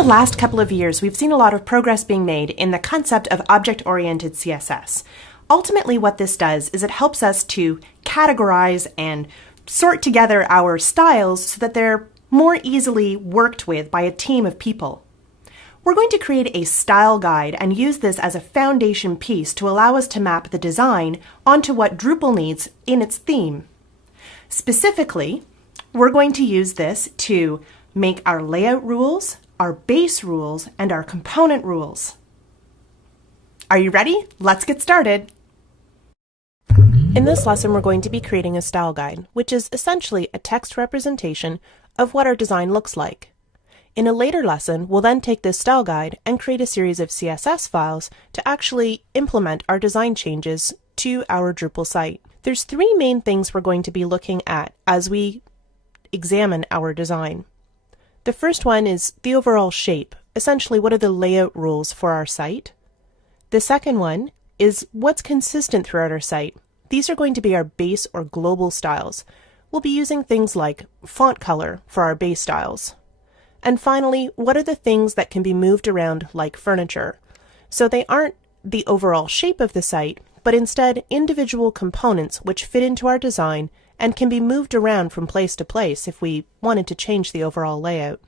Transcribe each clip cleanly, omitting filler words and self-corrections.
the last couple of years, we've seen a lot of progress being made in the concept of object-oriented CSS. Ultimately, what this does is it helps us to categorize and sort together our styles so that they're more easily worked with by a team of people. We're going to create a style guide and use this as a foundation piece to allow us to map the design onto what Drupal needs in its theme. Specifically, we're going to use this to make our layout rules, our base rules, and our component rules. Are you ready? Let's get started. In this lesson, we're going to be creating a style guide, which is essentially a text representation of what our design looks like. In a later lesson, we'll then take this style guide and create a series of CSS files to actually implement our design changes to our Drupal site. There's three main things we're going to be looking at as we examine our design. The first one is the overall shape. Essentially, what are the layout rules for our site? The second one is what's consistent throughout our site. These are going to be our base or global styles. We'll be using things like font color for our base styles. And finally, what are the things that can be moved around like furniture? So they aren't the overall shape of the site, but instead individual components which fit into our design and can be moved around from place to place if we wanted to change the overall layout.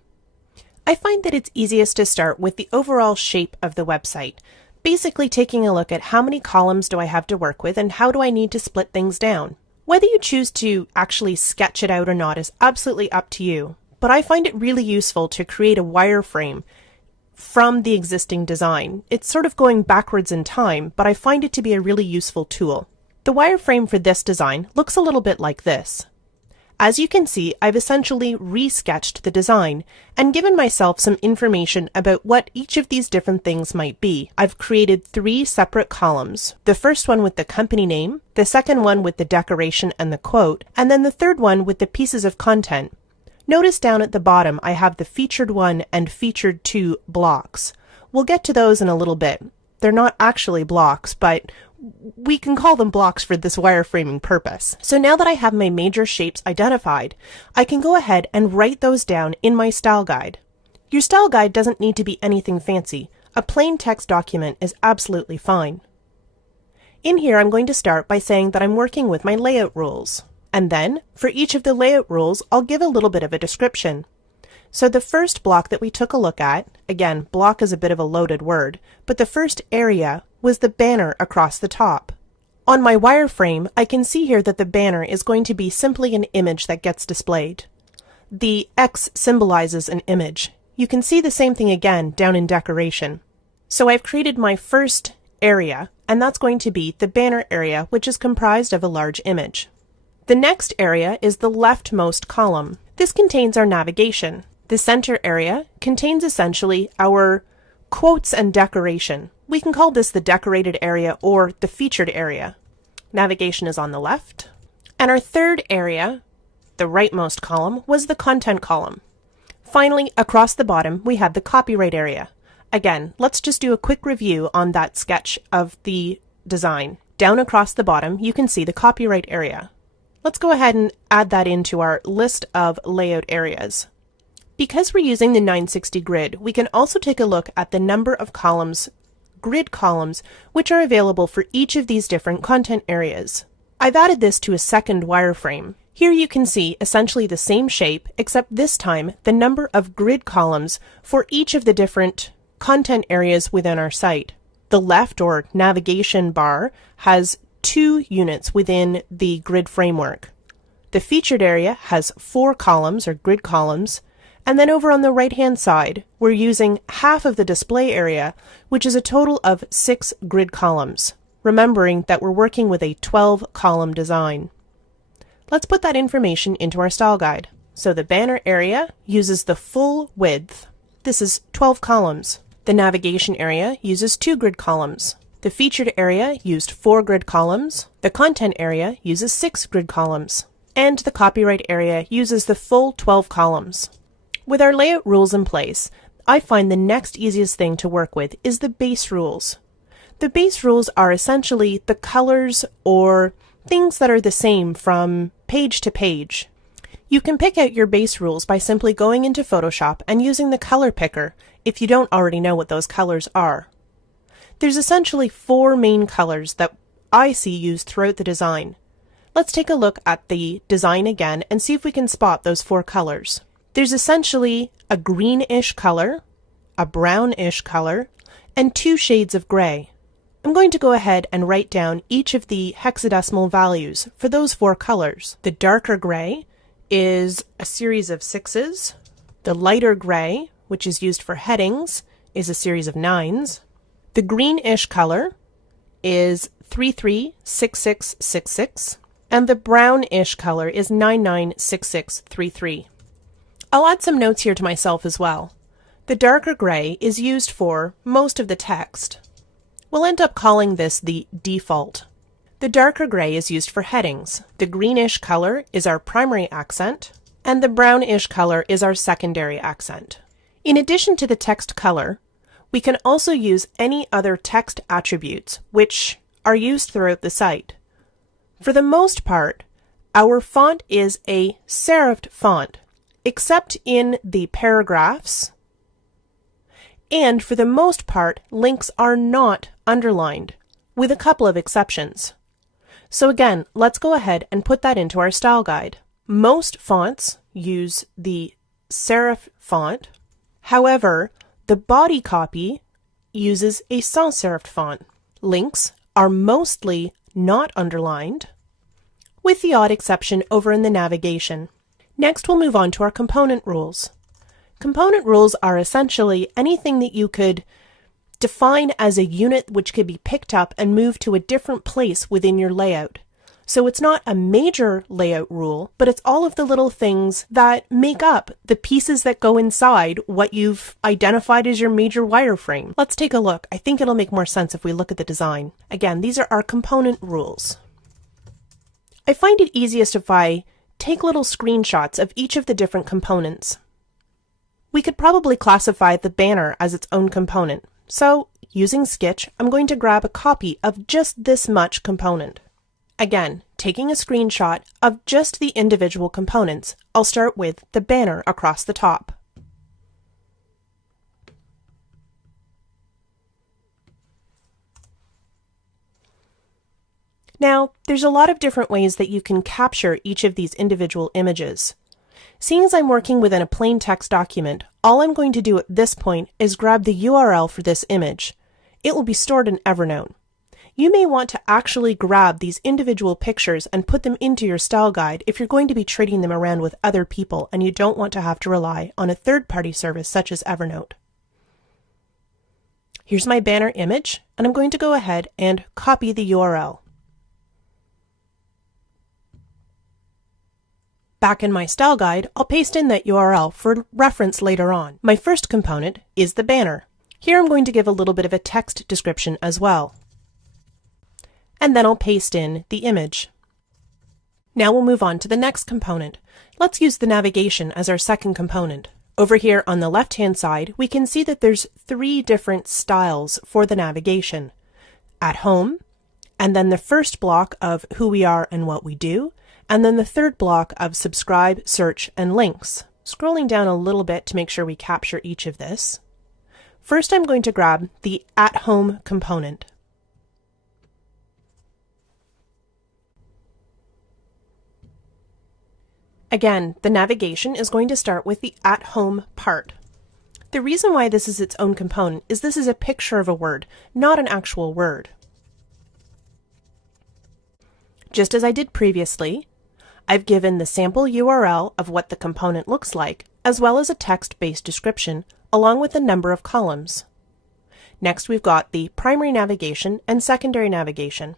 I find that it's easiest to start with the overall shape of the website, basically taking a look at how many columns do I have to work with and how do I need to split things down. Whether you choose to actually sketch it out or not is absolutely up to you, but I find it really useful to create a wireframe from the existing design. It's sort of going backwards in time, but I find it to be a really useful tool. The wireframe for this design looks a little bit like this. As you can see, I've essentially resketched the design and given myself some information about what each of these different things might be. I've created three separate columns. The first one with the company name, the second one with the decoration and the quote, and then the third one with the pieces of content. Notice down at the bottom I have the featured 1 and featured 2 blocks. We'll get to those in a little bit. They're not actually blocks, but we can call them blocks for this wireframing purpose. So now that I have my major shapes identified, I can go ahead and write those down in my style guide. Your style guide doesn't need to be anything fancy. A plain text document is absolutely fine. In here, I'm going to start by saying that I'm working with my layout rules. And then, for each of the layout rules, I'll give a little bit of a description. So the first block that we took a look at, again, block is a bit of a loaded word, but the first area was the banner across the top. On my wireframe, I can see here that the banner is going to be simply an image that gets displayed. The X symbolizes an image. You can see the same thing again down in decoration. So I've created my first area, and that's going to be the banner area, which is comprised of a large image. The next area is the leftmost column. This contains our navigation. The center area contains essentially our quotes and decoration. We can call this the decorated area or the featured area. Navigation is on the left. And our third area, the rightmost column, was the content column. Finally, across the bottom, we had the copyright area. Again, let's just do a quick review on that sketch of the design. Down across the bottom, you can see the copyright area. Let's go ahead and add that into our list of layout areas. Because we're using the 960 grid, we can also take a look at the number of columns, grid columns, which are available for each of these different content areas. I've added this to a second wireframe. Here you can see essentially the same shape, except this time the number of grid columns for each of the different content areas within our site. The left or navigation bar has 2 units within the grid framework. The featured area has 4 columns or grid columns, and then over on the right-hand side, we're using half of the display area, which is a total of 6 grid columns, remembering that we're working with a 12-column design. Let's put that information into our style guide. So the banner area uses the full width. This is 12 columns. The navigation area uses 2 grid columns. The featured area used 4 grid columns. The content area uses 6 grid columns. And the copyright area uses the full 12 columns. With our layout rules in place, I find the next easiest thing to work with is the base rules. The base rules are essentially the colors or things that are the same from page to page. You can pick out your base rules by simply going into Photoshop and using the color picker if you don't already know what those colors are. There's essentially 4 main colors that I see used throughout the design. Let's take a look at the design again and see if we can spot those 4 colors. There's essentially a greenish color, a brownish color, and 2 shades of gray. I'm going to go ahead and write down each of the hexadecimal values for those 4 colors. The darker gray is a series of 6s. The lighter gray, which is used for headings, is a series of 9s. The greenish color is 336666, and the brownish color is 996633. I'll add some notes here to myself as well. The darker gray is used for most of the text. We'll end up calling this the default. The darker gray is used for headings. The greenish color is our primary accent, and the brownish color is our secondary accent. In addition to the text color, we can also use any other text attributes which are used throughout the site. For the most part, our font is a serifed font, except in the paragraphs, and for the most part, links are not underlined, with a couple of exceptions. So again, let's go ahead and put that into our style guide. Most fonts use the serif font. However, the body copy uses a sans serif font. Links are mostly not underlined, with the odd exception over in the navigation. Next, we'll move on to our component rules. Component rules are essentially anything that you could define as a unit which could be picked up and moved to a different place within your layout. So it's not a major layout rule, but it's all of the little things that make up the pieces that go inside what you've identified as your major wireframe. Let's take a look. I think it'll make more sense if we look at the design. Again, these are our component rules. I find it easiest if I take little screenshots of each of the different components. We could probably classify the banner as its own component. So, using Sketch, I'm going to grab a copy of just this much component. Again, taking a screenshot of just the individual components, I'll start with the banner across the top. Now, there's a lot of different ways that you can capture each of these individual images. Seeing as I'm working within a plain text document, all I'm going to do at this point is grab the URL for this image. It will be stored in Evernote. You may want to actually grab these individual pictures and put them into your style guide if you're going to be trading them around with other people and you don't want to have to rely on a third-party service such as Evernote. Here's my banner image, and I'm going to go ahead and copy the URL. Back in my style guide, I'll paste in that URL for reference later on. My first component is the banner. Here I'm going to give a little bit of a text description as well. And then I'll paste in the image. Now we'll move on to the next component. Let's use the navigation as our second component. Over here on the left-hand side, we can see that there's 3 different styles for the navigation. At home, and then the first block of who we are and what we do, and then the third block of subscribe, search, and links. Scrolling down a little bit to make sure we capture each of this. First, I'm going to grab the at home component. Again, the navigation is going to start with the at home part. The reason why this is its own component is this is a picture of a word, not an actual word. Just as I did previously, I've given the sample URL of what the component looks like, as well as a text-based description, along with a number of columns. Next, we've got the primary navigation and secondary navigation.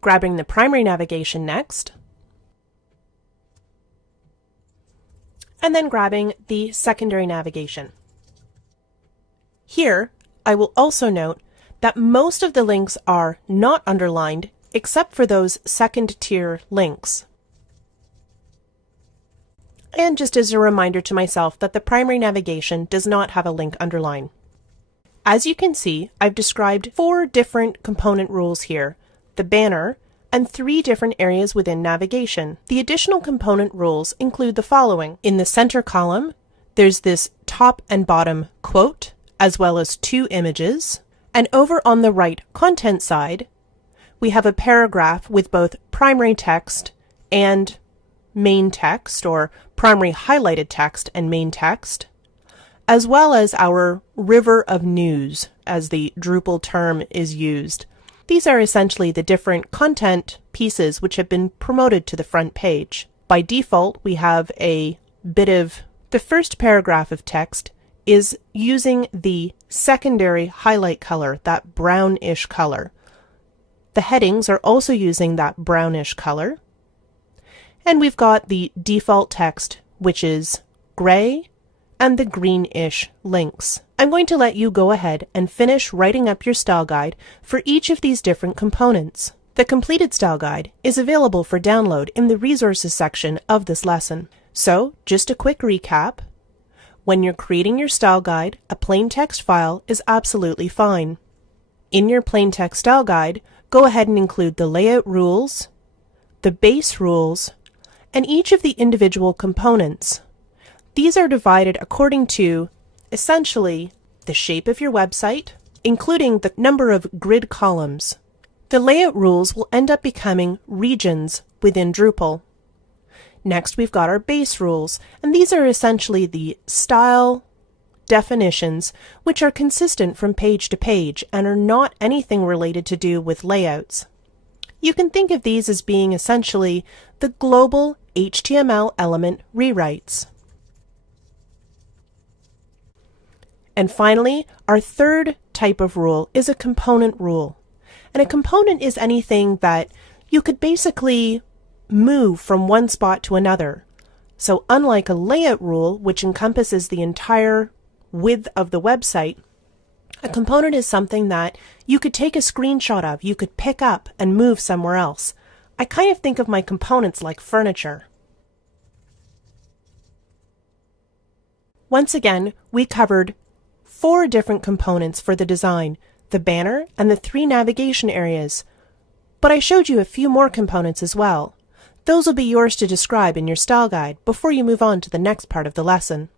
Grabbing the primary navigation next, and then grabbing the secondary navigation. Here, I will also note that most of the links are not underlined except for those second-tier links. And just as a reminder to myself that the primary navigation does not have a link underline. As you can see, I've described 4 different component rules here: the banner, and 3 different areas within navigation. The additional component rules include the following. In the center column, there's this top and bottom quote, as well as 2 images. And over on the right content side, we have a paragraph with both primary text and main text, or primary highlighted text and main text, as well as our river of news, as the Drupal term is used. These are essentially the different content pieces which have been promoted to the front page. By default, we have a bit of the first paragraph of text is using the secondary highlight color, that brownish color. The headings are also using that brownish color. And we've got the default text, which is gray, and the greenish links. I'm going to let you go ahead and finish writing up your style guide for each of these different components. The completed style guide is available for download in the resources section of this lesson. So, just a quick recap. When you're creating your style guide, a plain text file is absolutely fine. In your plain text style guide, go ahead and include the layout rules, the base rules, and each of the individual components. These are divided according to, essentially, the shape of your website, including the number of grid columns. The layout rules will end up becoming regions within Drupal. Next, we've got our base rules, and these are essentially the style definitions which are consistent from page to page and are not anything related to do with layouts. You can think of these as being essentially the global HTML element rewrites. And finally, our third type of rule is a component rule. And a component is anything that you could basically move from one spot to another. So unlike a layout rule, which encompasses the entire width of the website, a component is something that you could take a screenshot of, you could pick up and move somewhere else. I kind of think of my components like furniture. Once again, we covered 4 different components for the design, the banner and the 3 navigation areas. But I showed you a few more components as well. Those will be yours to describe in your style guide before you move on to the next part of the lesson.